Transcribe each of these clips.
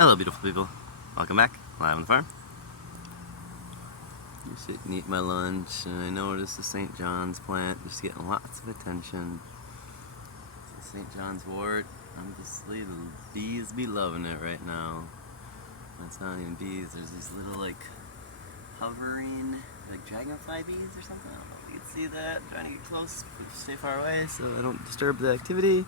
Hello beautiful people, welcome back, live on the farm. You sit and eat my lunch, and I noticed the St. John's plant just getting lots of attention. It's the St. John's wort. Obviously the bees be loving it right now. It's not even bees, there's these little like hovering, like dragonfly bees or something. I don't know if you can see that. I'm trying to get close, stay far away so I don't disturb the activity.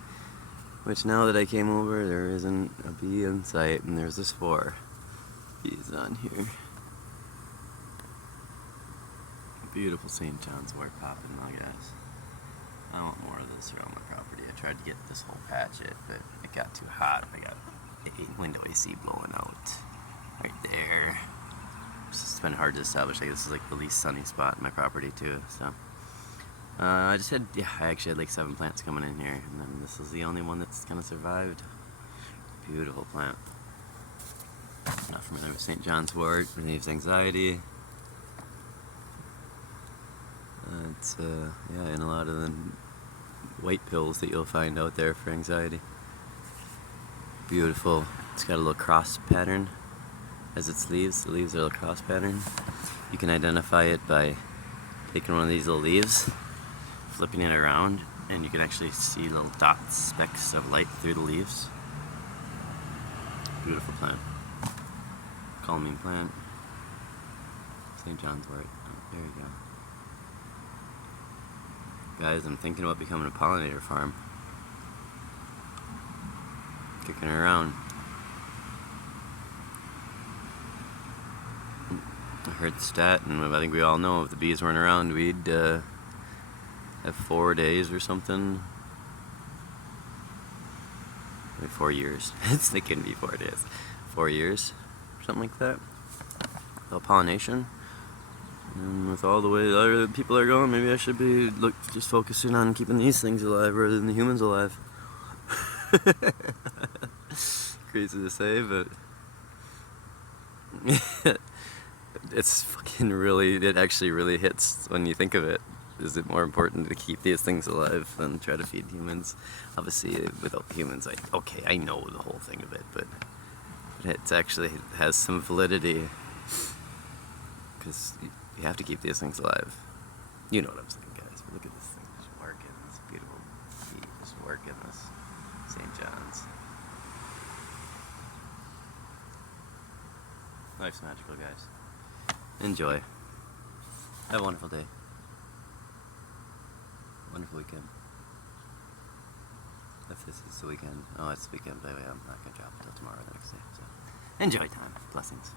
Which now that I came over, there isn't a bee in sight, and there's this 4 bees on here. Beautiful St. John's wort popping now, guys. I want more of this around my property. I tried to get this whole patch it, but it got too hot. I got window AC blowing out right there. It's been hard to establish. Like, this is like the least sunny spot in my property too. So I actually had like 7 plants coming in here, and then this is the only one that's kind of survived. Beautiful plant. Not familiar with St. John's wort. Relieves anxiety. It's in a lot of the white pills that you'll find out there for anxiety. Beautiful. It's got a little cross pattern as its leaves. The leaves are a little cross pattern. You can identify it by taking one of these little leaves, flipping it around, and you can actually see little dots, specks of light through the leaves. Beautiful plant. Calming plant. St. John's wort. Oh, there you go. Guys, I'm thinking about becoming a pollinator farm. Kicking it around. I heard the stat, and I think we all know if the bees weren't around, we'd have 4 days or something. Maybe 4 years. It couldn't be 4 days. 4 years, something like that. Without pollination. And with all the way the other people are going, maybe I should be just focusing on keeping these things alive rather than the humans alive. Crazy to say, but it's fucking really, it actually really hits when you think of it. Is it more important to keep these things alive than try to feed humans? Obviously, without humans, okay, I know the whole thing of it, but it actually has some validity. Because you have to keep these things alive. You know what I'm saying, guys. But look at this thing just working. This beautiful bee just working this St. John's. Life's magical, guys. Enjoy. Have a wonderful day. Wonderful weekend. If this is the weekend. Oh, it's the weekend, but I'm not going to drop until tomorrow or the next day. So enjoy time. Blessings.